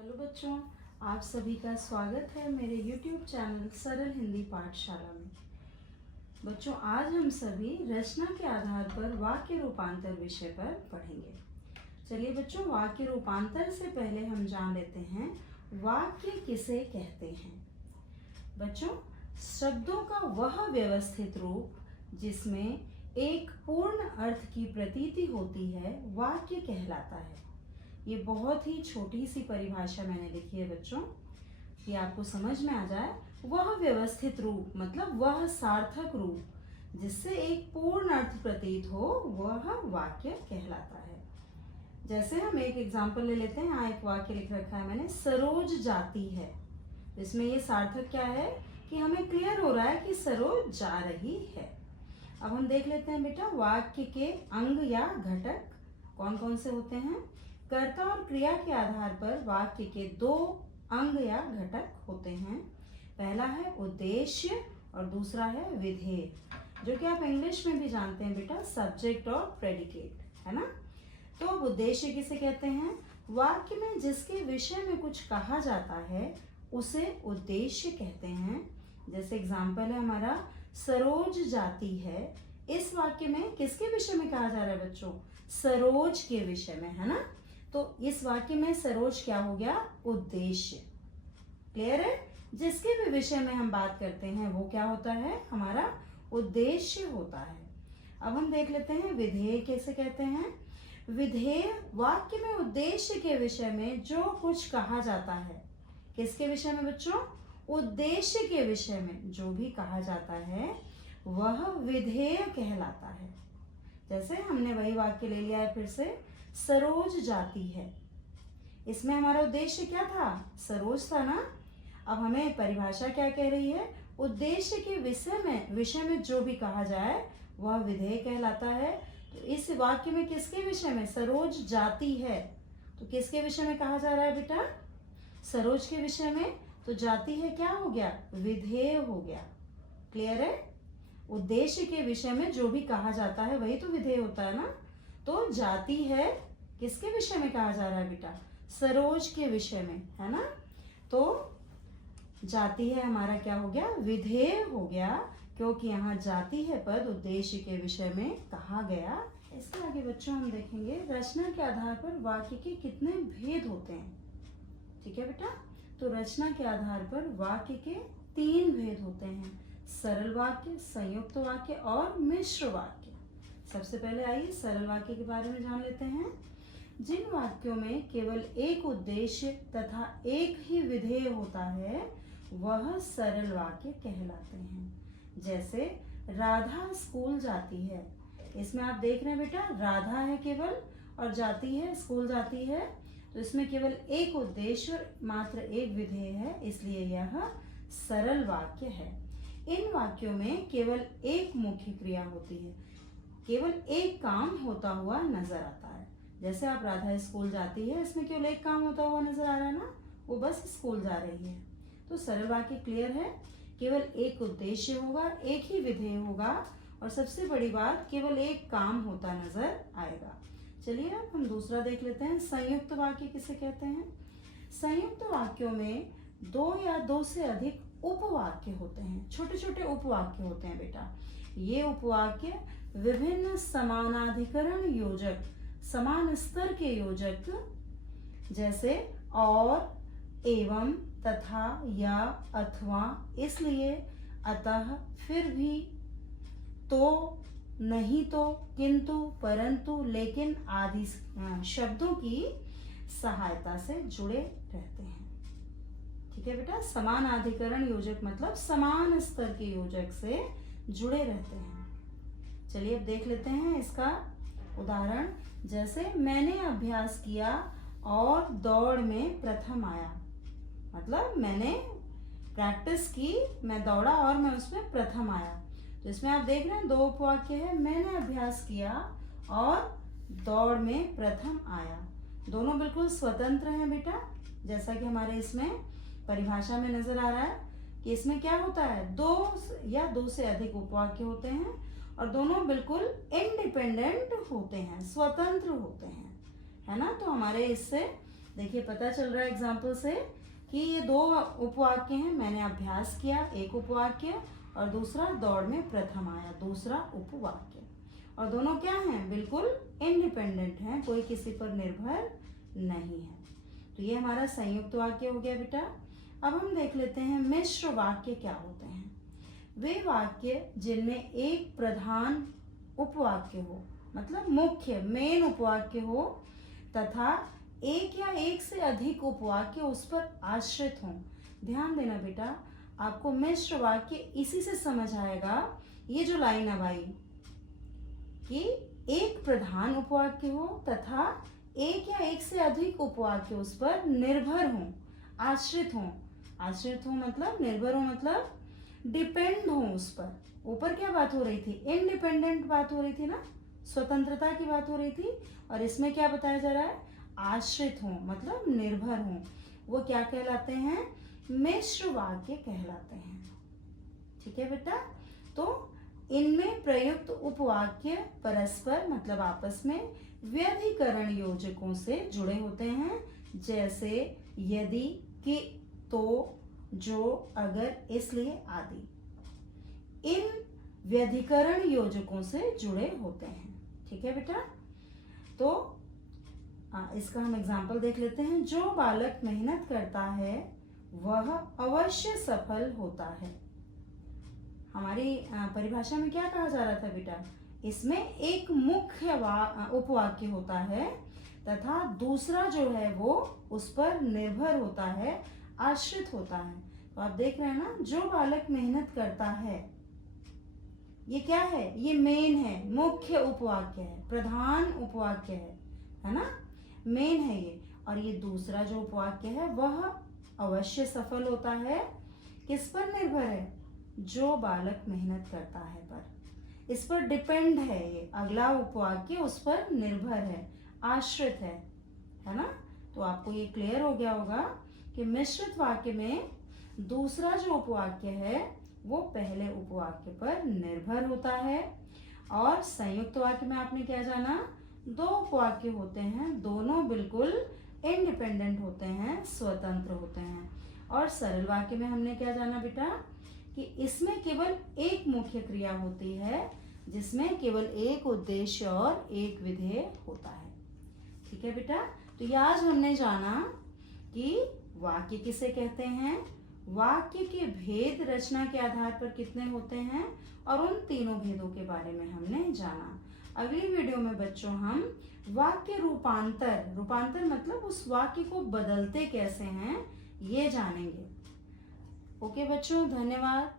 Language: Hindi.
हेलो बच्चों, आप सभी का स्वागत है मेरे YouTube चैनल सरल हिंदी पाठशाला में। बच्चों, आज हम सभी रचना के आधार पर वाक्य रूपांतर विषय पर पढ़ेंगे। चलिए बच्चों, वाक्य रूपांतर से पहले हम जान लेते हैं वाक्य किसे कहते हैं। बच्चों, शब्दों का वह व्यवस्थित रूप जिसमें एक पूर्ण अर्थ की प्रतीति होती है वाक्य कहलाता है। ये बहुत ही छोटी सी परिभाषा मैंने लिखी है बच्चों, कि आपको समझ में आ जाए। वह व्यवस्थित रूप मतलब वह सार्थक रूप जिससे एक पूर्ण अर्थ प्रतीत हो, वह वाक्य कहलाता है। जैसे हम एक एग्जाम्पल ले लेते हैं। यहाँ एक वाक्य लिख रखा है मैंने, सरोज जाती है। इसमें ये सार्थक क्या है कि हमें क्लियर हो रहा है कि सरोज जा रही है। अब हम देख लेते हैं बेटा, वाक्य के अंग या घटक कौन कौन से होते हैं। कर्ता और क्रिया के आधार पर वाक्य के दो अंग या घटक होते हैं। पहला है उद्देश्य और दूसरा है विधेय, जो कि आप इंग्लिश में भी जानते हैं बेटा, सब्जेक्ट और प्रेडिकेट, है ना। तो अब उद्देश्य किसे कहते हैं? वाक्य में जिसके विषय में कुछ कहा जाता है उसे उद्देश्य कहते हैं। जैसे एग्जाम्पल है हमारा, सरोज जाती है। इस वाक्य में किसके विषय में कहा जा रहा है बच्चों? सरोज के विषय में, है ना। तो इस वाक्य में सरोज क्या हो गया? उद्देश्य। क्लियर है? जिसके भी विषय में हम बात करते हैं वो क्या होता है? हमारा उद्देश्य होता है। अब हम देख लेते हैं विधेय कैसे कहते हैं। विधेय वाक्य में उद्देश्य के विषय में जो कुछ कहा जाता है। किसके विषय में बच्चों? उद्देश्य के विषय में जो भी कहा जाता है वह विधेय कहलाता है। जैसे हमने वही वाक्य ले लिया है फिर से, सरोज जाती है। इसमें हमारा उद्देश्य क्या था? सरोज था ना। अब हमें परिभाषा क्या कह रही है? उद्देश्य के विषय में जो भी कहा जाए वह विधेय कहलाता है। तो इस वाक्य में किसके विषय में? सरोज जाती है। तो किसके विषय में कहा जा रहा है बेटा? सरोज के विषय में। तो जाती है क्या हो गया? विधेय हो गया। क्लियर है? उद्देश्य के विषय में जो भी कहा जाता है वही तो विधेय होता है ना। तो जाती है किसके विषय में कहा जा रहा है बेटा? सरोज के विषय में, है ना। तो जाती है हमारा क्या हो गया? विधेय हो गया, क्योंकि यहाँ जाती है पद उद्देश्य के विषय में कहा गया। इसके आगे बच्चों हम देखेंगे रचना के आधार पर वाक्य के कितने भेद होते हैं। ठीक है बेटा। तो रचना के आधार पर वाक्य के 3 भेद होते हैं, सरल वाक्य, संयुक्त वाक्य और मिश्र वाक्य। सबसे पहले आइए सरल वाक्य के बारे में जान लेते हैं। जिन वाक्यों में केवल एक उद्देश्य तथा एक ही विधेय होता है वह सरल वाक्य कहलाते हैं। जैसे राधा स्कूल जाती है। इसमें आप देख रहे हैं बेटा, राधा है केवल और जाती है, स्कूल जाती है। तो इसमें केवल एक उद्देश्य और मात्र एक विधेय है, इसलिए यह सरल वाक्य है। इन वाक्यों में केवल एक मुख्य क्रिया होती है, केवल एक काम होता हुआ नजर आता है। जैसे आप राधा स्कूल जाती है, इसमें केवल एक काम होता हुआ नजर आ रहा है ना, वो बस स्कूल जा रही है। तो सरल वाक्य क्लियर है, केवल एक उद्देश्य होगा, एक ही विधेय होगा और सबसे बड़ी बात केवल एक काम होता नजर आएगा। चलिए अब हम दूसरा देख लेते हैं, संयुक्त वाक्य किसे कहते हैं। संयुक्त वाक्यों में 2 या 2 से अधिक उपवाक्य होते हैं, छोटे छोटे उपवाक्य होते हैं बेटा। ये उपवाक्य विभिन्न समानाधिकरण योजक, समान स्तर के योजक, जैसे और, एवं, तथा, या, अथवा, इसलिए, अतः, फिर भी, तो, नहीं तो, किंतु, परंतु, लेकिन आदि शब्दों की सहायता से जुड़े रहते हैं। ठीक है बेटा। समानाधिकरण योजक मतलब समान स्तर के योजक से जुड़े रहते हैं। चलिए अब देख लेते हैं इसका उदाहरण। जैसे मैंने अभ्यास किया और दौड़ में प्रथम आया। मतलब मैंने प्रैक्टिस की, मैं दौड़ा और मैं उसमें प्रथम आया। तो इसमें आप देख रहे हैं 2 उपवाक्य है, मैंने अभ्यास किया और दौड़ में प्रथम आया। दोनों बिल्कुल स्वतंत्र हैं बेटा, जैसा कि हमारे इसमें परिभाषा में नजर आ रहा है कि इसमें क्या होता है, 2 या 2 से अधिक उपवाक्य होते हैं और दोनों बिल्कुल इंडिपेंडेंट होते हैं, स्वतंत्र होते हैं, है ना। तो हमारे इससे देखिए पता चल रहा है एग्जाम्पल से कि ये दो उपवाक्य हैं। मैंने अभ्यास किया, एक उपवाक्य, और दूसरा दौड़ में प्रथम आया, दूसरा उपवाक्य। और दोनों क्या हैं? बिल्कुल इंडिपेंडेंट हैं, कोई किसी पर निर्भर नहीं है। तो ये हमारा संयुक्त वाक्य हो गया बेटा। अब हम देख लेते हैं मिश्र वाक्य क्या होते हैं। वे वाक्य जिनमें एक प्रधान उपवाक्य हो, मतलब मुख्य मेन उपवाक्य हो, तथा एक या एक से अधिक उपवाक्य उस पर आश्रित हों। ध्यान देना बेटा, आपको मिश्र वाक्य इसी से समझ आएगा। ये जो लाइन अब आई कि एक प्रधान उपवाक्य हो तथा एक या एक से अधिक उपवाक्य उस पर निर्भर हों, आश्रित हों। आश्रित हो मतलब, निर्भर हो मतलब डिपेंड हो उस पर। ऊपर क्या बात हो रही थी? इंडिपेंडेंट बात हो रही थी ना, स्वतंत्रता की बात हो रही थी। और इसमें क्या बताया जा रहा है? आश्रित हो मतलब निर्भर हो। वो क्या कहलाते हैं? मिश्र वाक्य कहलाते हैं। ठीक है बेटा। तो इनमें प्रयुक्त उपवाक्य परस्पर मतलब आपस में व्यधिकरण योजकों से जुड़े होते हैं, जैसे यदि, कि, तो, जो, अगर, इसलिए आदि। इन व्यधिकरण योजकों से जुड़े होते हैं। ठीक है बेटा। तो इसका हम एग्जाम्पल देख लेते हैं। जो बालक मेहनत करता है वह अवश्य सफल होता है। हमारी परिभाषा में क्या कहा जा रहा था बेटा? इसमें एक मुख्य उपवाक्य होता है तथा दूसरा जो है वो उस पर निर्भर होता है, आश्रित होता है। तो आप देख रहे हैं ना, जो बालक मेहनत करता है, ये क्या है? ये मेन है, मुख्य उपवाक्य है, प्रधान उपवाक्य है ना, मेन है ये। और ये दूसरा जो उपवाक्य है वह अवश्य सफल होता है। किस पर निर्भर है? जो बालक मेहनत करता है पर। इस पर डिपेंड है ये, अगला उपवाक्य उस पर निर्भर है, आश्रित है ना। तो आपको ये क्लियर हो गया होगा कि मिश्रित वाक्य में दूसरा जो उपवाक्य है वो पहले उपवाक्य पर निर्भर होता है। और संयुक्त वाक्य में आपने क्या जाना? दो उपवाक्य होते हैं, दोनों बिल्कुल इंडिपेंडेंट होते हैं, स्वतंत्र होते हैं। और सरल वाक्य में हमने क्या जाना बेटा? कि इसमें केवल एक मुख्य क्रिया होती है, जिसमें केवल एक उद्देश्य और एक विधेय होता है। ठीक है बेटा। तो ये आज हमने जाना कि वाक्य किसे कहते हैं, वाक्य के भेद रचना के आधार पर कितने होते हैं, और उन तीनों भेदों के बारे में हमने जाना। अगली वीडियो में बच्चों हम वाक्य रूपांतर मतलब उस वाक्य को बदलते कैसे हैं, ये जानेंगे। ओके बच्चों, धन्यवाद।